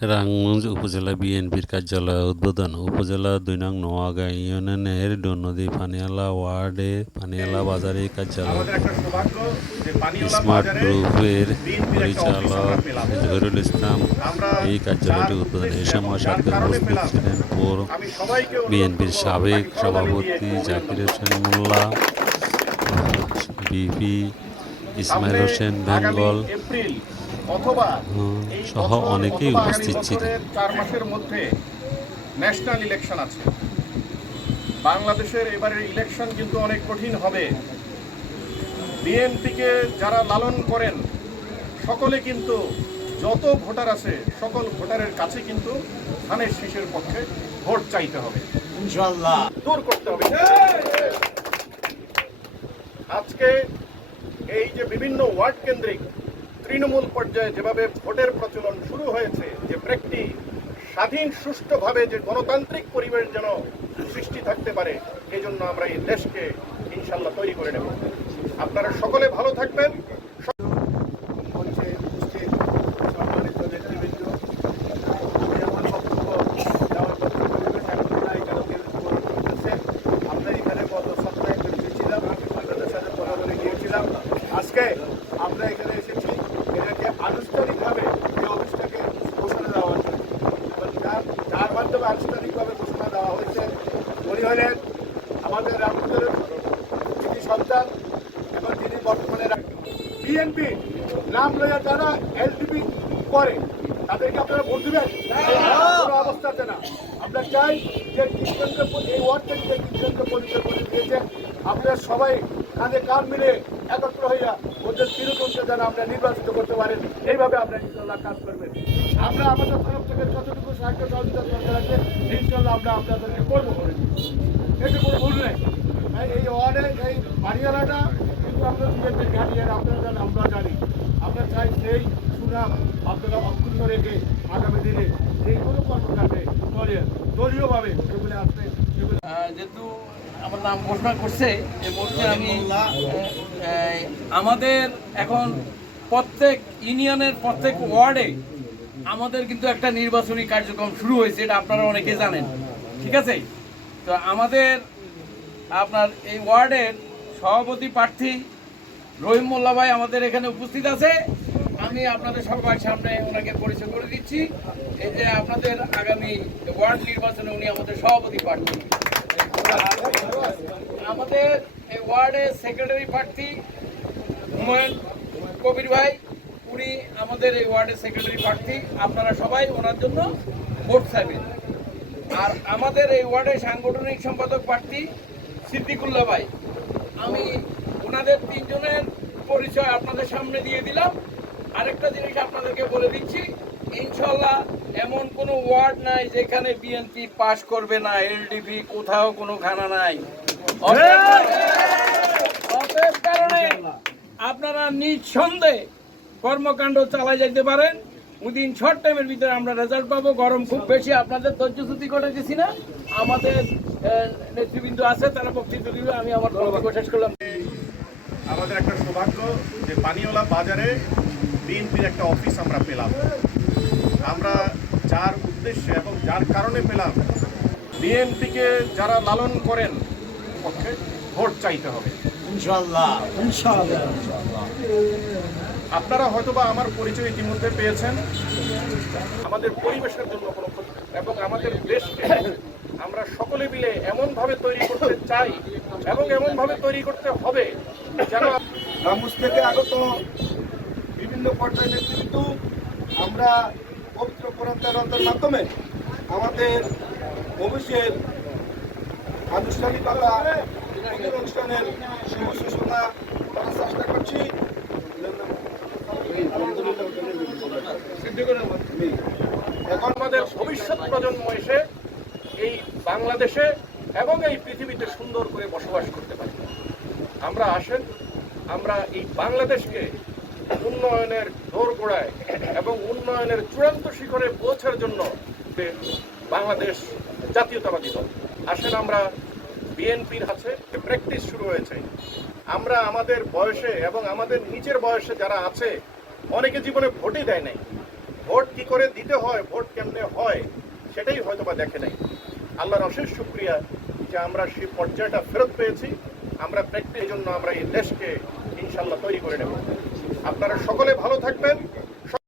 রাঙ্গঞ্জ উপজেলা বিএনপির কার্যালয় উদ্বোধন। উপজেলা ২ নং নোয়াগাঁ ইউনিয়নের ডোনদী পানিয়ালা ওয়ার্ডে পানিয়ালা বাজারে কার্যালয়। স্মার্ট গ্রুপের পরিচালক জহিরুল ইসলাম এই কার্যালয়টি উদ্বোধন। এ সময় সাথে উপস্থিত ছিলেন পৌর বিএনপির সাবেক সভাপতি জাকির হোসেন মোল্লা, বিপি ইসমাইল হোসেন বেঙ্গল সহ অনেকেই উপস্থিত ছিলেন। 4 মাসের মধ্যে ন্যাশনাল ইলেকশন আছে। বাংলাদেশের এবারের ইলেকশন কিন্তু অনেক কঠিন হবে। বিএনপিকে যারা লালন করেন সকলে কিন্তু যত ভোটার আছে সকল ভোটারের কাছে কিন্তু ধানের শীষের পক্ষে ভোট চাইতে হবে, ইনশাআল্লাহ দূর করতে হবে। আজকে এই যে বিভিন্ন ওয়ার্ড কেন্দ্রিক তৃণমূল পর্যায়ে যেভাবে ভোটের প্রচলন শুরু হয়েছে, যে একটি স্বাধীন সুষ্ঠুভাবে যে গণতান্ত্রিক পরিবেশ যেন সৃষ্টি থাকতে পারে, এই জন্য আমরা এই দেশকে ইনশাল্লাহ তৈরি করে নেব। আপনারা সকলে ভালো থাকবেন। আজকে আমরা এখানে এসেছি এটাকে আনুষ্ঠানিকভাবে এই অফিসটাকে ঘোষণা দেওয়ার জন্য, যার মাধ্যমে আনুষ্ঠানিকভাবে ঘোষণা দেওয়া হয়েছে। উনি হলেন আমাদের রামপুরের যিনি সন্তান এবং যিনি বর্তমানে বিএনপি নাম লইয়া যারা এলডিপি করে তাদেরকে আপনারা ভোট দেবেন? কোনো অবস্থাতে না। আমরা চাই যে এই ওয়ার্ড থেকে যে তিনজনকে পরিচয় করে দিয়েছেন, আপনারা সবাই কাঁধে কাঁধ মিলে একত্র হইয়া ওদের তিরুজনকে যেন আমরা নির্বাচিত করতে পারেন, এইভাবে আমরা ইনশাল্লাহ কাজ করবেন। আমরা আমাদের তরফ থেকে যতটুকু সাহায্য সহযোগিতা দরকার আছে ইনশাল্লাহ আমরা আপনাদেরকে করবো। এতে কোনো ভুল নেই। এই ওয়ার্ডে এই বাড়িওয়ালাটা কিন্তু আপনার বিএনপির গার্ডিয়ান, আপনারা জানেন, আমরা জানি। আমরা চাই সেই সুনাম আপনারা অক্ষুণ্ণ রেখে আগামী দিনে যে কোনো কর্মকাণ্ডে দলীয়ভাবে সেগুলো আসবে। যেহেতু আমার নাম ঘোষণা করছে এই মুহূর্তে আমি আমাদের এখন প্রত্যেক ইউনিয়নের প্রত্যেক ওয়ার্ডে আমাদের কিন্তু একটা নির্বাচনী কার্যক্রম শুরু হয়েছে, এটা আপনারা অনেকে জানেন, ঠিক আছে? তো আমাদের আপনার এই ওয়ার্ডের সভাপতি প্রার্থী রহিম মোল্লা ভাই আমাদের এখানে উপস্থিত আছে। আমি আপনাদের সবার সামনে ওনাকে পরিচয় করে দিচ্ছি। এই যে আপনাদের আগামী ওয়ার্ড নির্বাচনে উনি আমাদের সভাপতি প্রার্থী। আমাদের এই ওয়ার্ডের সেক্রেটারি প্রার্থী হুমায়ুন কবির ভাই, উনি আমাদের এই ওয়ার্ডের সেক্রেটারি প্রার্থী। আপনারা সবাই ওনার জন্য ভোট চাইবেন। আর আমাদের এই ওয়ার্ডের সাংগঠনিক সম্পাদক প্রার্থী সিদ্দিকুল্লাহ ভাই, আমি ওনাদের তিনজনের পরিচয় আপনাদের সামনে দিয়ে দিলাম। আরেকটা জিনিস আপনাদেরকে বলে দিচ্ছি, ইনশাল্লাহ এমন কোনো ওয়ার্ড নাই যেখানে বিএনপি পাশ করবে না, এলডিপি কোথাও কোনো খানা নাই। অতএব কারণে আপনারা নিঃসন্দেহে কর্মকাণ্ড চালাই যেতে পারেন। উইদিন শর্ট টাইমের ভিতরে আমরা রেজাল্ট পাবো। গরম খুব বেশি, আপনাদের ধৈর্যচ্যুতি করে দিছি না। আমাদের নেতৃবৃন্দ আছে, তারা বক্তৃতা দিবে। আমি আমার বক্তব্য শেষ করলাম। আমাদের একটা সৌভাগ্য যে পানিওলা বাজারে বিএনপির একটা অফিস আমরা পেলাম। আমরা যার উদ্দেশ্যে এবং যার কারণে পেলাম, বিএনপিকে যারা লালন করেন পক্ষে ভোট চাইতে হবে, ইনশাআল্লাহ ইনশাআল্লাহ। আপনারা হয়তোবা আমার পরিচয় ইতিমধ্যে পেয়েছেন। আমাদের পরিবেশের জন্য কোনো ক্ষতি এবং আমাদের দেশকে আমরা সকলে মিলে এমনভাবে তৈরি করতে চাই এবং এমনভাবে তৈরি করতে হবে যেন রামগঞ্জ থেকে আগত বিভিন্ন পর্যায়ের নেতৃত্ব আমরা পবিত্র কোরআন তেলাওয়াতের মাধ্যমে আমাদের ভবিষ্যতের আনুষ্ঠানিকতা অনুষ্ঠানের শুভ সূচনা করার চেষ্টা করছি। এখন আমাদের ভবিষ্যৎ প্রজন্ম এসে এই বাংলাদেশে এবং এই পৃথিবীতে সুন্দর করে বসবাস করতে পারে। আমরা আসেন, আমরা এই বাংলাদেশকে উন্নয়নের দোরগোড়ায় এবং উন্নয়নের চূড়ান্ত শিখরে পৌঁছার জন্য বাংলাদেশ জাতীয়তাবাদী দল আসেন। আমরা বিএনপির কাছে প্র্যাকটিস শুরু হয়েছে। আমরা আমাদের বয়সে এবং আমাদের নিচের বয়সে যারা আছে, অনেকে জীবনে ভোটই দেয় নাই, ভোট কি করে দিতে হয়, ভোট কেমনে হয়, সেটাই হয়তো বা দেখে নাই। আল্লাহর অশেষ শুকরিয়া যে আমরা সেই পর্যায়টা ফেরত পেয়েছি। আমরা প্র্যাকটিসের জন্য আমরা এই দেশকে ইনশাল্লাহ তৈরি করে নেব। আপনারা সকলে ভালো থাকবেন।